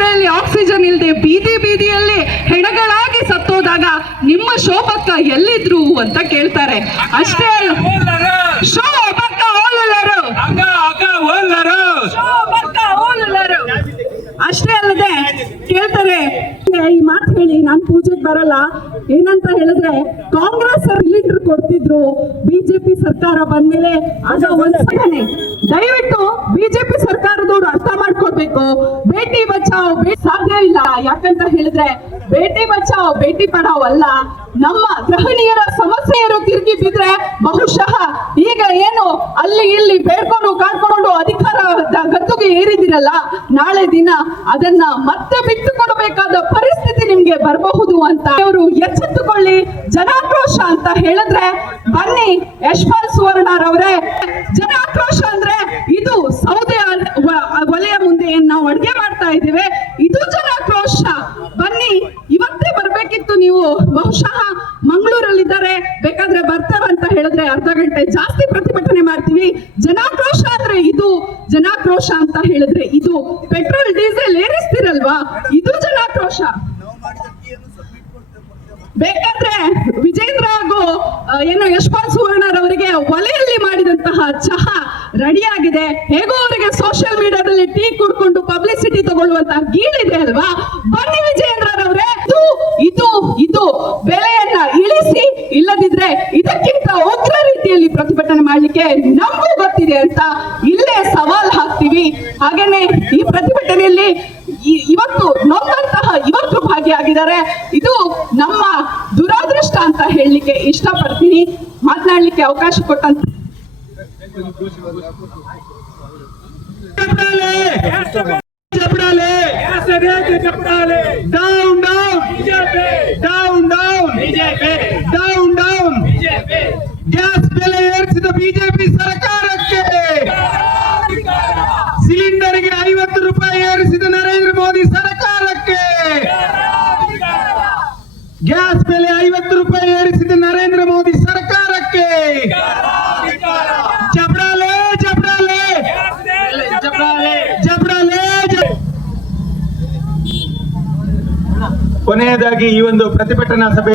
ಆಸ್ಪತ್ರೆಯಲ್ಲಿ ಆಕ್ಸಿಜನ್ ಇಲ್ಲದೆ ಬೀದಿ ಬೀದಿಯಲ್ಲಿ ಹೆಣಗಳಾಗಿ ಸತ್ತೋದಾಗ ನಿಮ್ಮ ಶೋಭಕ್ಕ ಎಲ್ಲಿದ್ರು ಅಂತ ಕೇಳ್ತಾರೆ. ಅಷ್ಟೇ ಅಲ್ಲ, ಶೋಭಕ್ಕ ಹೋಲರು, ಅಷ್ಟೇ ಅಲ್ಲದೆ ಕೇಳ್ತಾರೆ, ಈ ಮಾತು ಹೇಳಿ ನಾನು ಪೂಜೆಗೆ ಬರಲ್ಲ, ಏನಂತ ಹೇಳಿದ್ರೆ ಕಾಂಗ್ರೆಸ್ ಸಿಲಿಂಡರ್ ಕೊಡ್ತಿದ್ರು, ಬಿಜೆಪಿ ಸರ್ಕಾರ ಬಂದ್ಮೇಲೆ ಅದು ಒಂದ್ಸಲನೆ. ದಯವಿಟ್ಟು ಬಿಜೆಪಿ ಸರ್ಕಾರದವರು ಅರ್ಥ ಮಾಡ್ಕೊಳ್ಬೇಕು. ಬೇಟಿ ಬಚಾವ್ ಸಾಧ್ಯ ಇಲ್ಲ. ಯಾಕಂತ ಹೇಳಿದ್ರೆ ಬೇಟಿ ಬಚಾವ್ ಬೇಟಿ ಪಡಾವ್ ಅಲ್ಲ. ನಮ್ಮ ಗೃಹಿಣಿಯರ ಸಮಸ್ಯೆಯರು ತಿರುಗಿ ಬಿದ್ರೆ ಬಹುಶಃ ಈಗ ಏನು ಅಲ್ಲಿ ಇಲ್ಲಿ ಬೇಡ್ಕೊಂಡು ಕಾಡ್ಕೊಂಡು ಅಧಿಕಾರ ಗದ್ದುಗೆ ಏರಿದಿರಲ್ಲ, ನಾಳೆ ದಿನ ಅದನ್ನ ಮತ್ತೆ ಬಿಟ್ಟು ಕೊಡಬೇಕಾದ ಪರಿಸ್ಥಿತಿ ನಿಮ್ಗೆ ಬರಬಹುದು ಅಂತ ಅವರು ಎಚ್ಚೆತ್ತುಕೊಳ್ಳಿ. ಜನಾಕ್ರೋಶ ಅಂತ ಹೇಳಿದ್ರೆ ಬನ್ನಿ ಯಶ್ಪಾಲ್ ಸುವರ್ಣರವರೇ, ಜನಾಕ್ರೋಶ ಅಂದ್ರೆ ಇದು ಸೌದೆ ಒಲೆಯ ಮುಂದೆ ಏನ್ ನಾವು ಅಡ್ಗೆ ಮಾಡ್ತಾ ಇದ್ದೀವಿ, ಇದು ಜನಾಕ್ರೋಶ. ಬನ್ನಿ, ಇವತ್ತೇ ಬರ್ಬೇಕಿತ್ತು ನೀವು. ಬಹುಶಃ ಮಂಗಳೂರಲ್ಲಿದ್ದಾರೆ, ಬೇಕಾದ್ರೆ ಬರ್ತಾರೆ ಅಂತ ಹೇಳಿದ್ರೆ ಅರ್ಧ ಗಂಟೆ ಜಾಸ್ತಿ ಪ್ರತಿಭಟನೆ ಮಾಡ್ತೀವಿ. ಜನಾಕ್ರೋಶ ಅಂದ್ರೆ ಇದು, ಜನಾಕ್ರೋಶ ಅಂತ ಹೇಳಿದ್ರೆ ಇದು. ಪೆಟ್ರೋಲ್ ಡೀಸೆಲ್ ಏರಿಸ್ತಿರಲ್ವಾ, ಇದು ಜನಾಕ್ರೋಶ. ಬೇಕಾದ್ರೆ ವಿಜೇಂದ್ರ ಹಾಗೂ ಏನು ಯಶ್ಪಾಲ್ ಸುವರ್ಣರವರಿಗೆ ಒಲೆಯಲ್ಲಿ ಮಾಡಿದಂತಹ ಚಹಾ ರೆಡಿ ಆಗಿದೆ. ಹೇಗೋ ಅವರಿಗೆ ಸೋಷಿಯಲ್ ಮೀಡಿಯಾದಲ್ಲಿ ಟೀ ಕುಡ್ಕೊಂಡು ಪಬ್ಲಿಸಿಟಿ ತಗೊಳ್ಳುವಂತಹ ಗೀಳಿದೆ ಅಲ್ವಾ. ಬನ್ನಿ ವಿಜೇಂದ್ರರವರೇ, ಇದು ಇದು ಬೆಲೆಯನ್ನ ಇಳಿಸಿ, ಇಲ್ಲದಿದ್ರೆ ಇದಕ್ಕಿಂತ ಉಗ್ರ ರೀತಿಯಲ್ಲಿ ಪ್ರತಿಭಟನೆ ಮಾಡ್ಲಿಕ್ಕೆ ನಮಗೂ ಗೊತ್ತಿದೆ ಅಂತ ಇಲ್ಲೇ ಸವಾಲ್ ಹಾಕ್ತೀವಿ. ಹಾಗೇನೆ ಈ ಪ್ರತಿಭಟನೆಯಲ್ಲಿ ಇವತ್ತು ನೊಂದಂತಹ ಯುವಕರು ಭಾಗಿಯಾಗಿದ್ದಾರೆ. ಇದು ನಮ್ಮ ದುರಾದೃಷ್ಟ ಅಂತ ಹೇಳಲಿಕ್ಕೆ ಇಷ್ಟಪಡ್ತೀನಿ. ಮಾತನಾಡ್ಲಿಕ್ಕೆ ಅವಕಾಶ ಕೊಟ್ಟಂತ ಗ್ಯಾಸ್ ಬೆಲೆ ಏರಿಸಿದ ಬಿಜೆಪಿ ಸರ್ಕಾರಕ್ಕೆ, ಸಿಲಿಂಡರ್ಗೆ 50 ರೂಪಾಯಿ ಏರಿಸಿದ ನರೇಂದ್ರ ಮೋದಿ ಸರ್ಕಾರಕ್ಕೆ, ಗ್ಯಾಸ್ ಬೆಲೆ 50 ರೂಪಾಯಿ ಏರಿಸಿದ ನರೇಂದ್ರ ಮೋದಿ ಸರ್ಕಾರಕ್ಕೆ ಜಬ್ರಾಲೆ ಜಬ್ರಾಲೆ ಜಬ್ರಾಲೆ ಜಬ್ರಾಲೆ. ಕೊನೆಯದಾಗಿ ಈ ಒಂದು ಪ್ರತಿಭಟನಾ ಸಭೆ